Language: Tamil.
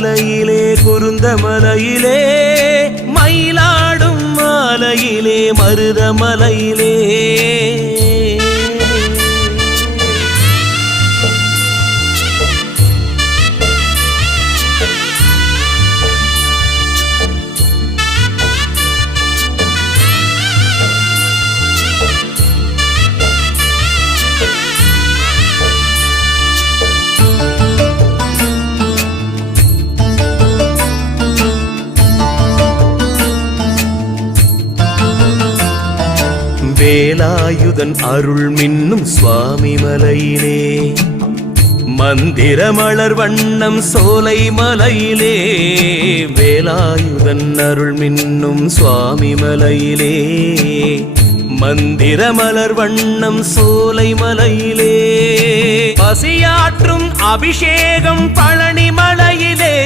மலையிலே குருந்தமலையிலே மயிலாடும் மாலையிலே மருதமலையிலே வேலாயுதன் அருள் மின்னும் சுவாமி மலையிலே மந்திர மலர் வண்ணம் சோலை மலையிலே வேலாயுதன் அருள் மின்னும் சுவாமி மலையிலே மந்திர மலர் வண்ணம் சோலை மலையிலே பசியாற்றும் அபிஷேகம் பழனி மலை